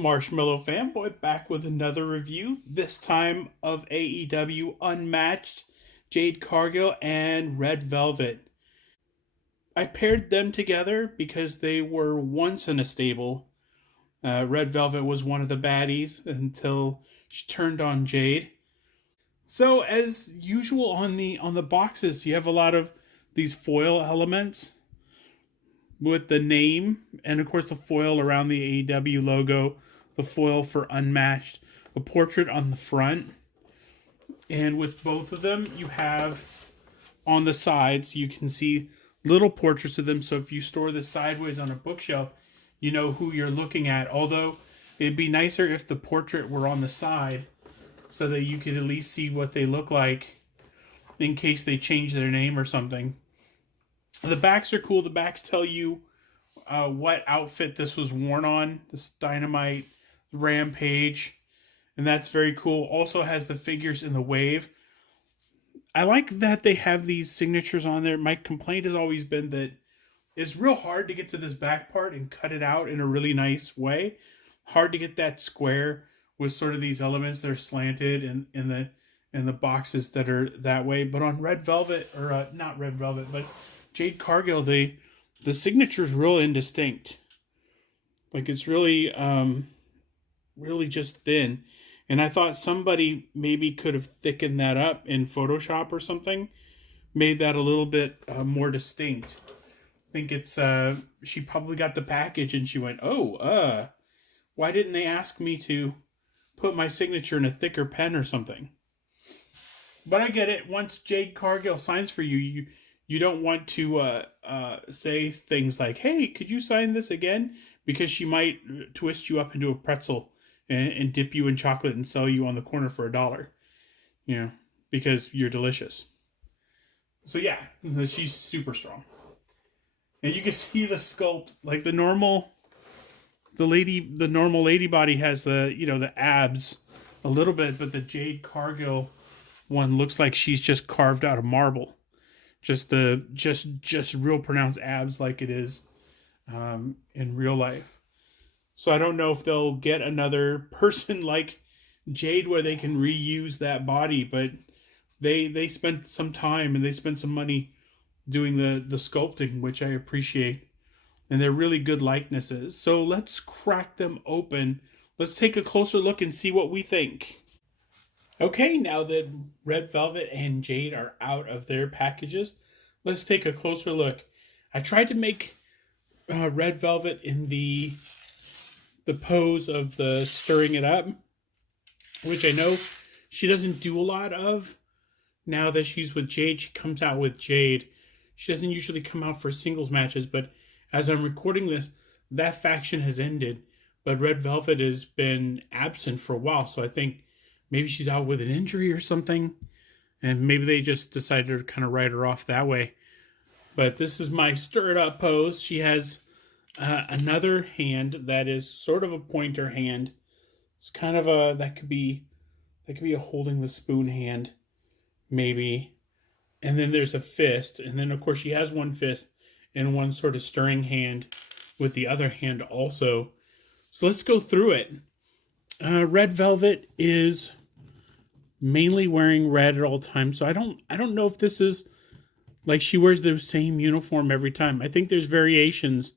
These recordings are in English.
Marshmallow Fanboy back with another review, this time of AEW Unmatched, Jade Cargill and Red Velvet. I paired them together because they were once in a stable. Red Velvet was one of the baddies until she turned on Jade. So as usual on the boxes, you have a lot of these foil elements with the name and of course the foil around the AEW logo, the foil for Unmatched, a portrait on the front. And with both of them, you have on the sides, you can see little portraits of them. So if you store this sideways on a bookshelf, you know who you're looking at. Although it'd be nicer if the portrait were on the side so that you could at least see what they look like in case they change their name or something. The backs are cool. The backs tell you what outfit this was worn on. This Dynamite, Rampage. And that's very cool. Also has the figures in the wave. I like that they have these signatures on there. My complaint has always been that it's real hard to get to this back part and cut it out in a really nice way. Hard to get that square with sort of these elements that are slanted in the boxes that are that way. But on Red Velvet, or not Red Velvet, but Jade Cargill, the signature is real indistinct. Like it's really, really just thin. And I thought somebody maybe could have thickened that up in Photoshop or something, made that a little bit more distinct. I think it's she probably got the package and she went, why didn't they ask me to put my signature in a thicker pen or something? But I get it. Once Jade Cargill signs for you, you don't want to say things like, hey, could you sign this again? Because she might twist you up into a pretzel and dip you in chocolate and sell you on the corner for $1. You know, because you're delicious. So yeah, she's super strong. And you can see the sculpt, like the normal lady body has the abs a little bit, but the Jade Cargill one looks like she's just carved out of marble. Just real pronounced abs like it is in real life. So I don't know if they'll get another person like Jade where they can reuse that body, but they spent some time and they spent some money doing the sculpting, which I appreciate. And they're really good likenesses. So let's crack them open. Let's take a closer look and see what we think. Okay, now that Red Velvet and Jade are out of their packages, let's take a closer look. I tried to make Red Velvet in the pose of the stirring it up, which I know she doesn't do a lot of. Now that she's with Jade, she comes out with Jade. She doesn't usually come out for singles matches, but as I'm recording this, that faction has ended. But Red Velvet has been absent for a while, so I think maybe she's out with an injury or something, and maybe they just decided to kind of write her off that way. But this is my stir it up pose. She has another hand that is sort of a pointer hand. It's kind of that could be a holding the spoon hand, maybe. And then there's a fist, and then of course she has one fist and one sort of stirring hand with the other hand also. So let's go through it. Red Velvet is mainly wearing red at all times, so I don't know if this is like she wears the same uniform every time. I think there's variations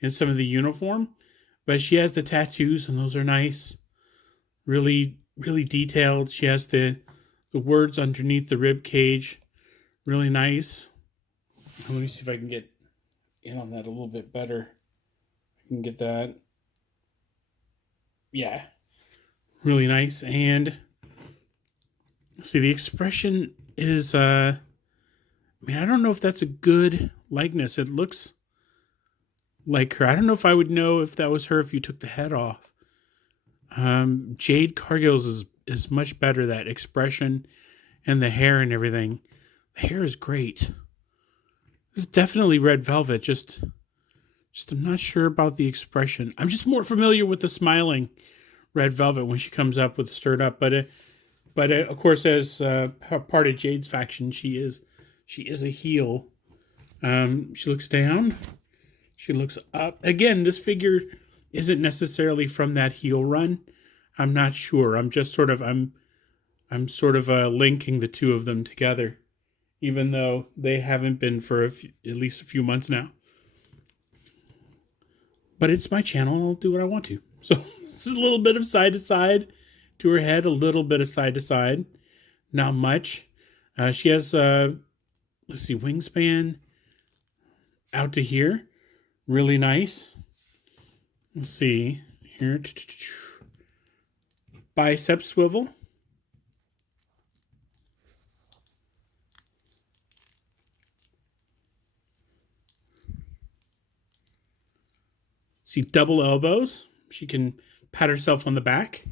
in some of the uniform, but she has the tattoos and those are nice, really really detailed. She has the words underneath the rib cage, really nice. Let me see if I can get in on that a little bit better. I can get that. Yeah, really nice. And see, the expression is I don't know if that's a good likeness. It looks like her. I don't know if I would know if that was her if you took the head off. Jade Cargill's is much better, that expression and the hair and everything. The hair is great. This is definitely Red Velvet. Just I'm not sure about the expression. I'm just more familiar with the smiling Red Velvet when she comes up with stirred up. But of course, as part of Jade's faction, she is a heel. She looks down. She looks up. Again, this figure isn't necessarily from that heel run. I'm not sure. I'm sort of linking the two of them together, even though they haven't been for at least a few months now. But it's my channel, and I'll do what I want to. So this is a little bit of side to side to her head, a little bit of side to side, not much. She has let's see, wingspan out to here, really nice. Let's see here, bicep swivel. See, double elbows. She can pat herself on the back.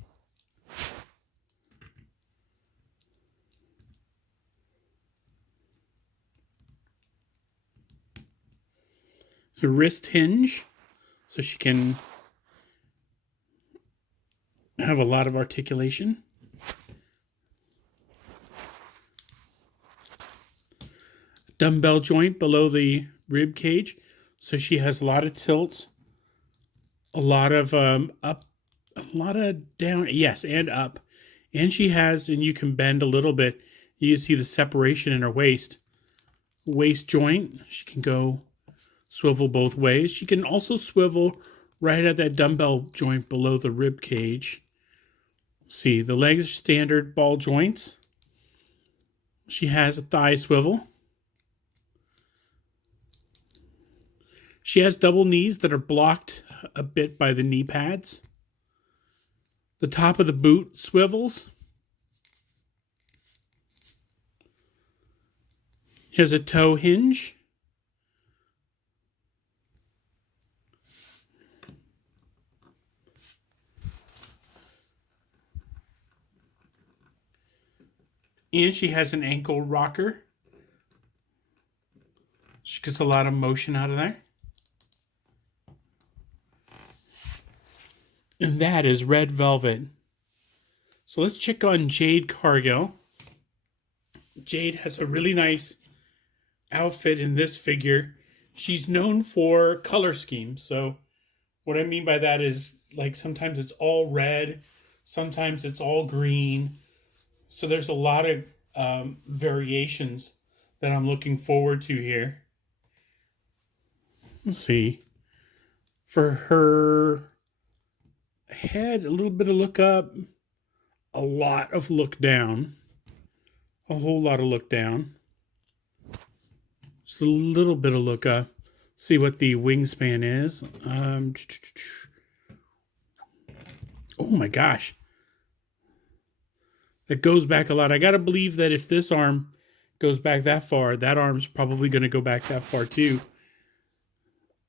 A wrist hinge, so she can have a lot of articulation. Dumbbell joint below the rib cage, so she has a lot of tilt, a lot of up, a lot of down, yes, and up. And she has, and you can bend a little bit. You can see the separation in her waist joint. She can go swivel both ways. She can also swivel right at that dumbbell joint below the rib cage. See, the legs are standard ball joints. She has a thigh swivel. She has double knees that are blocked a bit by the knee pads. The top of the boot swivels. Here's a toe hinge. And she has an ankle rocker. She gets a lot of motion out of there. And that is Red Velvet. So let's check on Jade Cargill. Jade has a really nice outfit in this figure. She's known for color schemes. So what I mean by that is, like, sometimes it's all red, sometimes it's all green. So there's a lot of variations that I'm looking forward to here. Let's see. For her head, a little bit of look up, a lot of look down, a whole lot of look down. Just a little bit of look up. See what the wingspan is. Oh my gosh. That goes back a lot. I got to believe that if this arm goes back that far, that arm's probably going to go back that far too.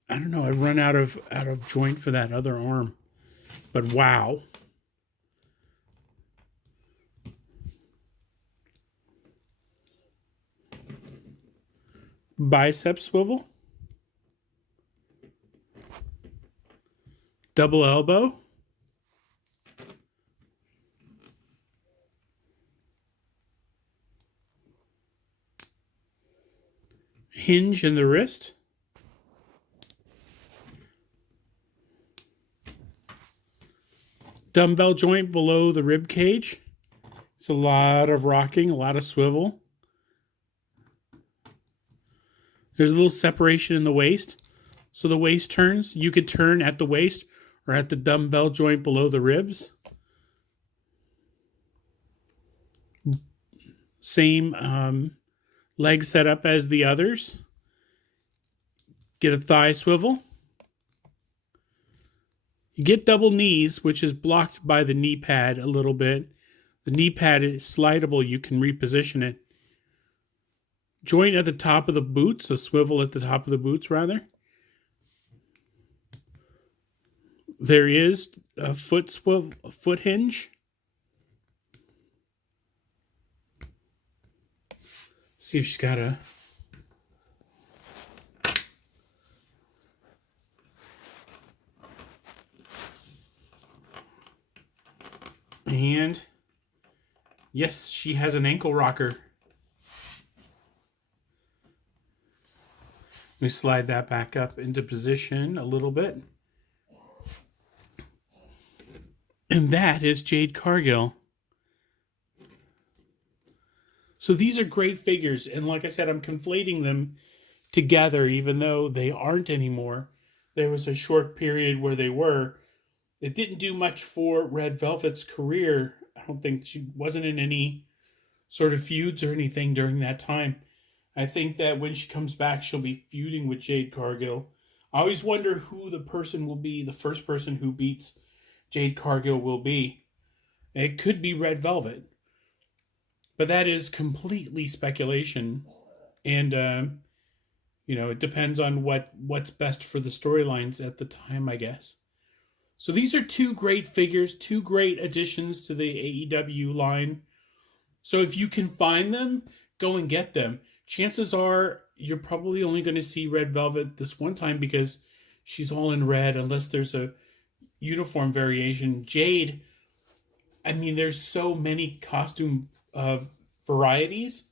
I don't know. I've run out of joint for that other arm. But wow. Bicep swivel. Double elbow. Hinge in the wrist. Dumbbell joint below the rib cage. It's a lot of rocking, a lot of swivel. There's a little separation in the waist. So the waist turns. You could turn at the waist or at the dumbbell joint below the ribs. Same leg setup as the others. Get a thigh swivel. You get double knees, which is blocked by the knee pad a little bit. The knee pad is slidable. You can reposition it. Joint at the top of the boots, a swivel at the top of the boots, rather. There is a foot swivel, a foot hinge. See if she's got a... And yes, she has an ankle rocker. Let me slide that back up into position a little bit. And that is Jade Cargill. So these are great figures, and like I said, I'm conflating them together, even though they aren't anymore. There was a short period where they were. It didn't do much for Red Velvet's career. I don't think she wasn't in any sort of feuds or anything during that time. I think that when she comes back, she'll be feuding with Jade Cargill. I always wonder who the person will be, the first person who beats Jade Cargill will be. It could be Red Velvet, but that is completely speculation. And it depends on what's best for the storylines at the time, I guess. So these are two great figures, two great additions to the AEW line. So if you can find them, go and get them. Chances are you're probably only going to see Red Velvet this one time because she's all in red, unless there's a uniform variation. Jade, I mean, there's so many costume varieties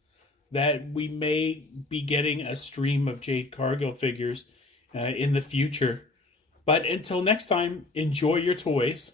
that we may be getting a stream of Jade Cargill figures in the future. But until next time, enjoy your toys.